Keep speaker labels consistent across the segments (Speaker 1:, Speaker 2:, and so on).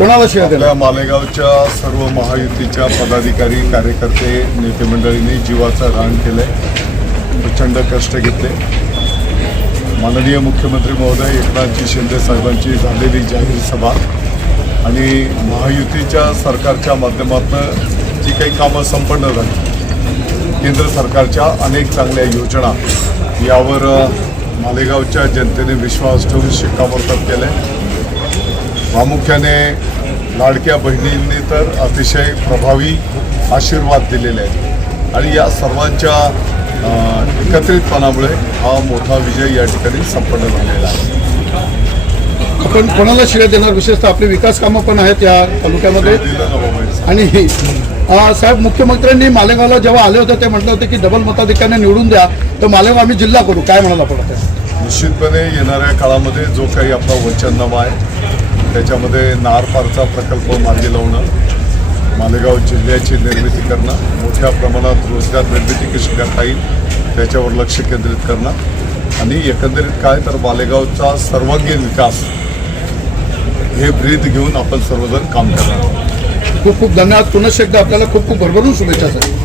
Speaker 1: कोणाला शिवाय
Speaker 2: आपल्या मालेगावच्या सर्व महायुतीच्या पदाधिकारी कार्यकर्ते नेते मंडळींनी जीवाचं रान केलंय. प्रचंड कष्ट घेतले. माननीय मुख्यमंत्री महोदय एकनाथजी शिंदे साहेबांची झालेली जाहीर सभा आणि महायुतीच्या सरकारच्या माध्यमातून जी काही कामं संपन्न झाली केंद्र सरकारच्या अनेक चांगल्या योजना यावर मालेगावच्या जनतेने विश्वास ठेवून शिक्कामोर्तब केलं आहे प्रामुख्याने लाडक्या बहिणींनी तर अतिशय प्रभावी आशीर्वाद दिलेले आहेत. आणि या सर्वांच्या एकत्रितपणामुळे हा मोठा विजय या ठिकाणी संपन्न झालेला आहे.
Speaker 1: आपण कोणाला शिवाय देणार? विशेषतः आपली विकास कामं पण आहेत या तालुक्यामध्ये. आणि साहेब मुख्यमंत्र्यांनी मालेगावला जेव्हा आले होते ते म्हटलं होते की डबल मताधिक्याने निवडून द्या. तर मालेगाव आम्ही जिल्हा करू. काय म्हणाला आपण
Speaker 2: निश्चितपणे येणाऱ्या काळामध्ये जो काही आपला वचननामा आहे त्याच्यामध्ये नारपारचा प्रकल्प मार्गी लावणं मालेगाव जिल्ह्याची निर्मिती करणं मोठ्या प्रमाणात रोजगार निर्मिती कशी करता येईल त्याच्यावर लक्ष केंद्रित करणं आणि एकंदरीत काय तर मालेगावचा सर्वांगीण विकास हे ब्रीद घेऊन आपण सर्वजण काम करणार
Speaker 1: खूप खूप धन्यवाद. पुनश्च एकदा आपल्याला खूप खूप भरभरून शुभेच्छा साहेब.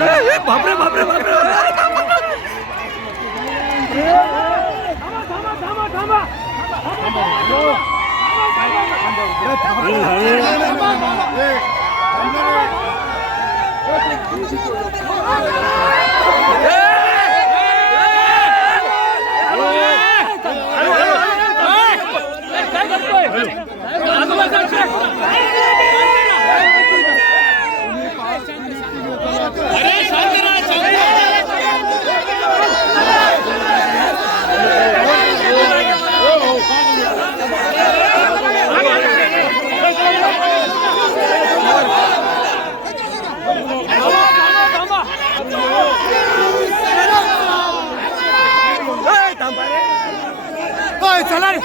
Speaker 3: બાપરે બાપરે બાપરે આગળ
Speaker 4: चला रे